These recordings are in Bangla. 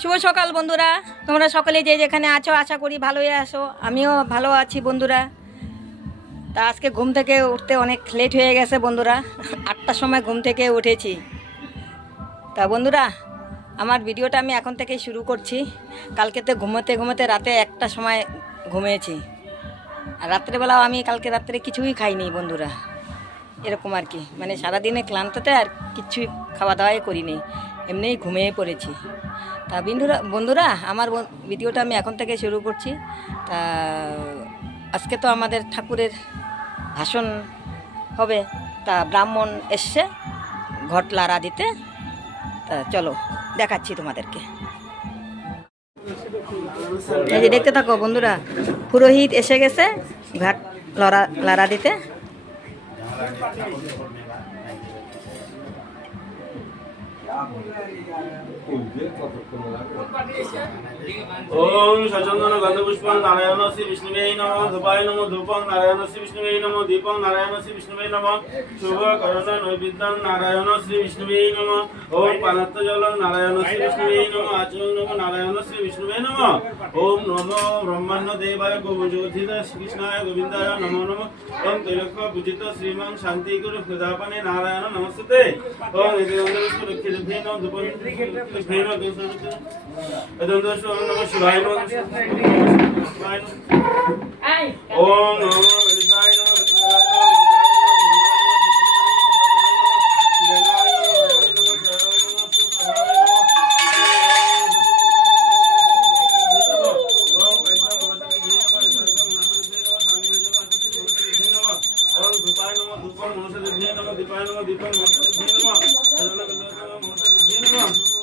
শুভ সকাল বন্ধুরা। তোমরা সকলে যে যেখানে আছো, আশা করি ভালোই আসো আমিও ভালো আছি বন্ধুরা। তা আজকে ঘুম থেকে উঠতে অনেক লেট হয়ে গেছে বন্ধুরা। আটটার সময় ঘুম থেকে উঠেছি। তা বন্ধুরা, আমার ভিডিওটা আমি এখন থেকেই শুরু করছি। কালকেতে ঘুমোতে ঘুমোতে রাতে একটা সময় ঘুমিয়েছি। আর রাত্রেবেলাও আমি কালকে রাত্রে কিছুই খাইনি বন্ধুরা। এরকম আর কি। মানে সারাদিনে ক্লান্ততে আর কিছুই খাওয়া দাওয়াই করিনি। এমনিই ঘুমিয়ে পড়েছি। তা বন্ধুরা বন্ধুরা, আমার ভিডিওটা আমি এখন থেকে শুরু করছি। তা আজকে তো আমাদের ঠাকুরের ভাষণ হবে। তা ব্রাহ্মণ এসছে ঘট লাড়া দিতে তা চলো, দেখাচ্ছি তোমাদেরকে। এই যে দেখতে থাকো বন্ধুরা, পুরোহিত এসে গেছে ঘাট লড়া লাড়া দিতে ఓం సచందన గంధపుష్పం నారాయణ శ్రీ విష్ణువే నమ ధూపాయ నమ ధూపం నారాయణ శ్రీ విష్ణువే నమ దీపం నారాయణ శ్రీ విష్ణువే నమ శుభ కరుణ నైవేద్యం నారాయణ శ్రీ విష్ణువే నమ ఓం పనత్త జలం నారాయణ శ్రీ విష్ణువే నమ ఆచరణ నమ నారాయణ శ్రీ విష్ణువే నమ ఓం నమో బ్రహ్మన్న దేవాయ గోజ్యోతిత శ్రీకృష్ణాయ గోవిందాయ నమో నమ ఓం తిలక పూజిత శ్రీమాన్ శాంతి గురు హృదాపనే నారాయణ నమస్తే ఓం నిధి గంధపుష్ప రక్షిత నమ ధూపం ধূপং লক্ষ্মী নম দোষ নম শিবায় নম শিবায় নম ওম নমো গণেশায়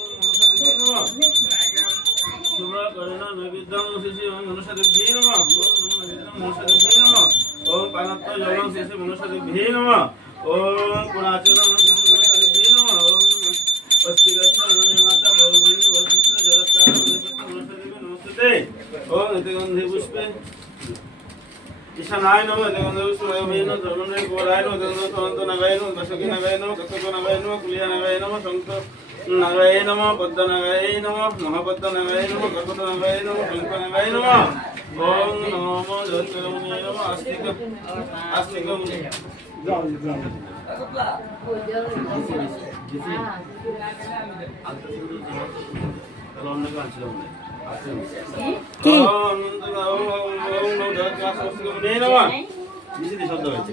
মনুষ্যদেভ্যে নমঃ এতে গন্ধে পুষ্পে ঈশানায় নমঃ পুষ্পে ভগবিনী ধর্মনে গোরায় নমঃ এতে গন্ধে সন্ত নাগায় নমঃ দশকী নাগায় নমঃ কতক নাগায় নমঃ মহাপদ্ম নাগায় নমঃ কর্কট নাগায় নমঃ শঙ্খ নাগায় নমঃ ওম নমঃ জগন্নাথ নমঃ আস্তিক আস্তিক তাহলে অন্য গান ছিল মনে হয়। কি? ওম ওম ওম ওম নমঃ জগন্নাথ আস্তিক নমঃ নিচে শব্দ হয়েছে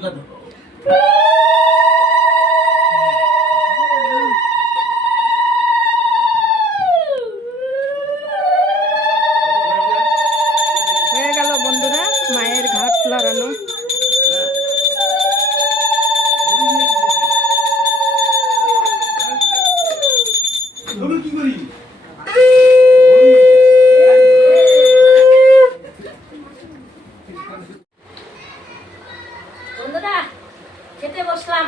পুষ্পে ওম নমঃ দেবী বাহন হংসায় নমঃ মা হয়ে গেল বন্ধুরা মায়ের ঘাট লড়ানো বন্ধুরা, খেতে বসলাম।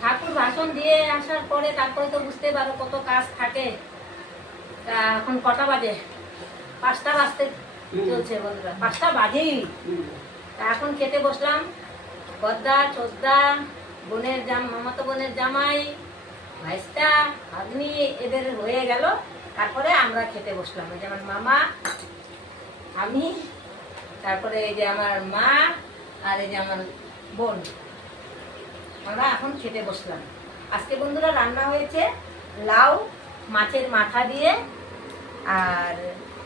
ঠাকুর ভাষণ দিয়ে আসার পরে তারপরে তো বুঝতে পারো কত কাজ থাকে। তা এখন কটা বাজে? পাঁচটা বাজতে চলছে বন্ধুরা, পাঁচটা বাজেই। তা এখন খেতে বসলাম। গদ্দা চোদ্দা, বোনের জাম, মামাতো বোনের জামাই, ভাইস্তা, ভাগ্নি, এদের হয়ে গেল। তারপরে আমরা খেতে বসলাম। যে আমার মামা, আমি, তারপরে এই যে আমার মা, আর এই যে আমার বোন, আমরা এখন খেতে বসলাম। আজকে বন্ধুরা রান্না হয়েছে লাউ, মাছের মাথা দিয়ে, আর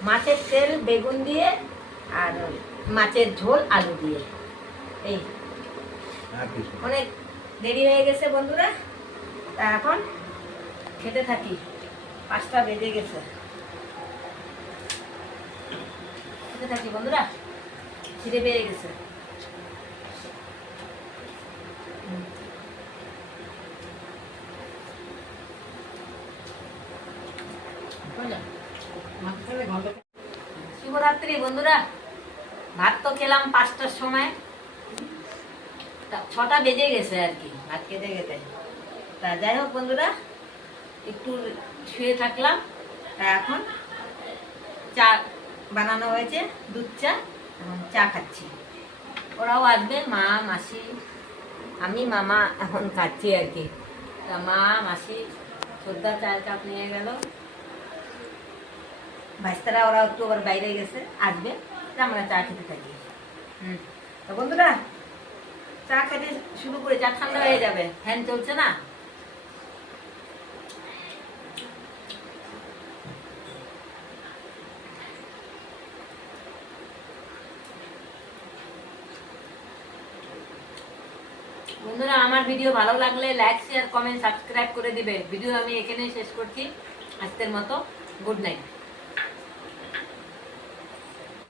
মাছের তেল, বেগুন দিয়ে, আর মাছের ঝোল, আলু দিয়ে। এই, অনেক দেরি হয়ে গেছে বন্ধুরা, তা এখন খেতে থাকি। পাঁচটা বেজে গেছে। খেতে থাকি বন্ধুরা, খিদে পেয়ে গেছে। শিবরাত্রি বন্ধুরা। ভাত তো খেলাম পাঁচটার সময়। ছটা বেজে গেছে আর কি, ভাত খেতে খেতে। তা যাই হোক বন্ধুরা, একটু শুয়ে থাকলাম। তা এখন চা বানানো হয়েছে, দুধ চা এখন চা খাচ্ছি। ওরাও আসবে, মা, মাসি, আমি, মামা এখন খাচ্ছি আর কি। তা মা, মাসি, শ্রদ্ধা চায়ের কাপ নিয়ে গেল। ভাইস্তারা ওরা একটু আবার বাইরে গেছে, আসবে আমরা চা খেতে থাকি। হুম। তো বন্ধুরা, চা খেতে শুরু করে, চা ঠান্ডা হয়ে যাবে, ফ্যান চলছে না? বন্ধুরা, আমার ভিডিও ভালো লাগলে লাইক, শেয়ার, কমেন্ট, সাবস্ক্রাইব করে দিবে। ভিডিও আমি এখানেই শেষ করছি। আজকের মতো, গুড নাইট।